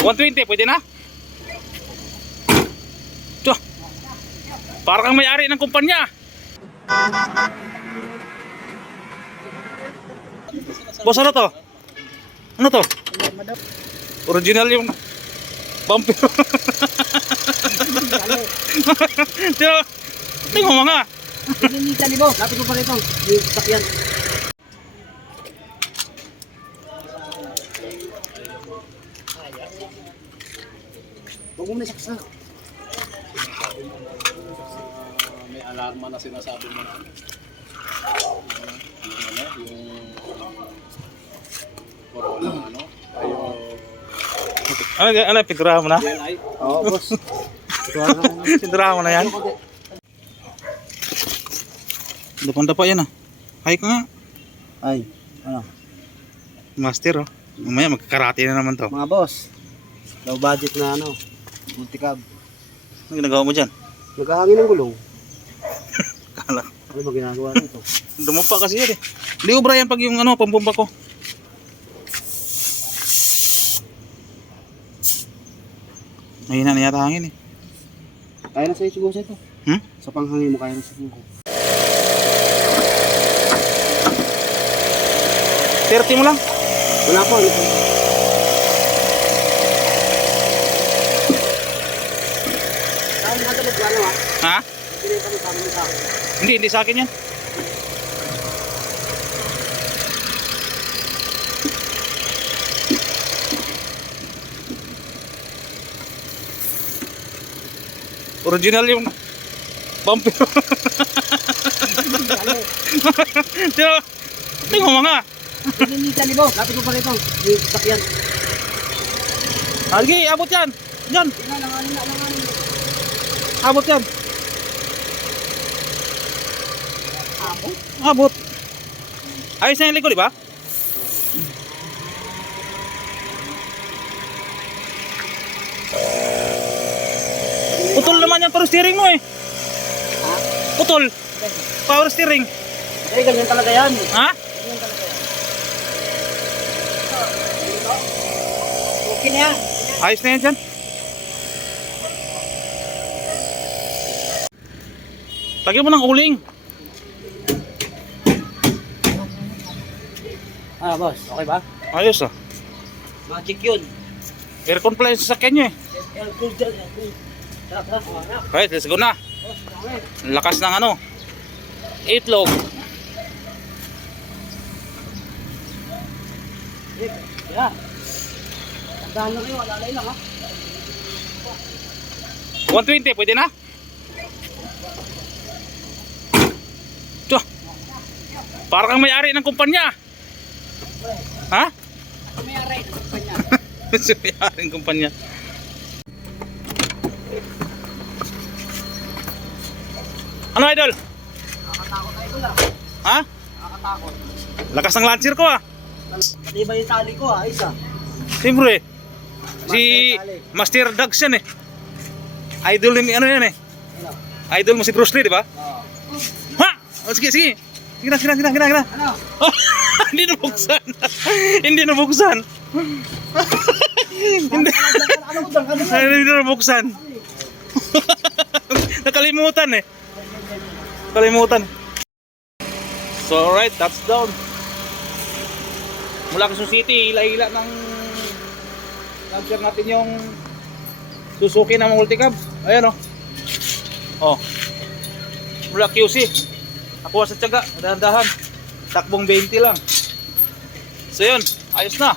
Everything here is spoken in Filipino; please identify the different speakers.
Speaker 1: 120, pwede na? Ito. Parang kang may-ari ng kumpanya. Boss, ano to? Ano to? Original yung bumper. Tino, tingnan mo mga.
Speaker 2: Pininitan ni Bo. Lapit mo pa rito. Sakyan. Huwag mo na saksa.
Speaker 3: may alarma na sinasabi mo na. Yung ano, yung corona, ano, tayo,
Speaker 1: Ano, ano, pinturahan mo na?
Speaker 2: Oo, boss.
Speaker 1: Pinturahan mo na yan? Dapanda pa yan ah. Hay ka nga.
Speaker 2: Ay, ano?
Speaker 1: Master oh. Mamaya magkakarate na naman to.
Speaker 2: Mga boss. Low budget na ano. Multicab.
Speaker 1: Ano ginagawa mo dyan?
Speaker 2: Naghahangin ng gulong.
Speaker 1: Kala.
Speaker 2: Ano ba ginagawa nito?
Speaker 1: Dumapa kasi yan eh. Ko Brian pag yung ano, pambomba ko. Mahina na yata hangin eh.
Speaker 2: Kaya na sa'yo siguro ito.
Speaker 1: Hmm?
Speaker 2: Sa panghangin mo kaya na siguro.
Speaker 1: 30 mo lang.
Speaker 2: Wala po. Ano po? Saan ka ito magplano ha? Hindi.
Speaker 1: Hindi, hindi sa akin yan. Original yung bumper. Tino, tingnan mo mga.
Speaker 2: Pininitan ni Bo. Lapit mo pa rito. Sakyan.
Speaker 1: Algi, abot yan. Yan, abot yan. Abot. Ayos na yung likod, di ba? Putol naman yung power steering mo eh.
Speaker 2: Ha?
Speaker 1: Putol. Power steering.
Speaker 2: Eh, ganyan talaga yan.
Speaker 1: Ha?
Speaker 2: Ganyan talaga yan. Okay na yan.
Speaker 1: Ayos na yan dyan. Lagyan mo ng uling.
Speaker 2: Ah, boss. Okay ba?
Speaker 1: Ayos ah.
Speaker 2: Magic yun.
Speaker 1: Aircon pala yung sasakyan nyo eh.
Speaker 2: Aircon dyan. aircon. Sarap, sarap. mga anak.
Speaker 1: Right, let's go na. Ang Lakas ng ano. Itlog.
Speaker 2: Yeah. Tandaan lang kayo, alalay lang ha.
Speaker 1: 120, pwede na? Ito. Parang may-ari ng kumpanya. Ha? Sa may-ari ng kumpanya. Ano idol?
Speaker 2: Nakakatakot tayo lang.
Speaker 1: Ha?
Speaker 2: Nakakatakot.
Speaker 1: Lakas ng lancer ko ah.
Speaker 2: Pati ba yung tali ko ha? Isa.
Speaker 1: Siyempre. Si Master Dags yan eh. Idol ni ano yan eh.
Speaker 2: Ano?
Speaker 1: Idol mo si Bruce Lee, di ba?
Speaker 2: Oo.
Speaker 1: Ha? O, sige, sige. Sige na, sige na, sige na, sige na.
Speaker 2: Ano?
Speaker 1: Oh, hindi nabuksan. hindi nabuksan. hindi,
Speaker 2: Ano dyan? Ano ko?
Speaker 1: hindi nabuksan. Nakalimutan eh. Nakalimutan. So alright, that's down. Mula Quezon City, ila-ila ng launcher natin yung Suzuki na multicab. Ayan oh. Oh. Mula QC. Ako sa tiyaga, dahan-dahan. Takbong 20 lang. So yun, ayos na.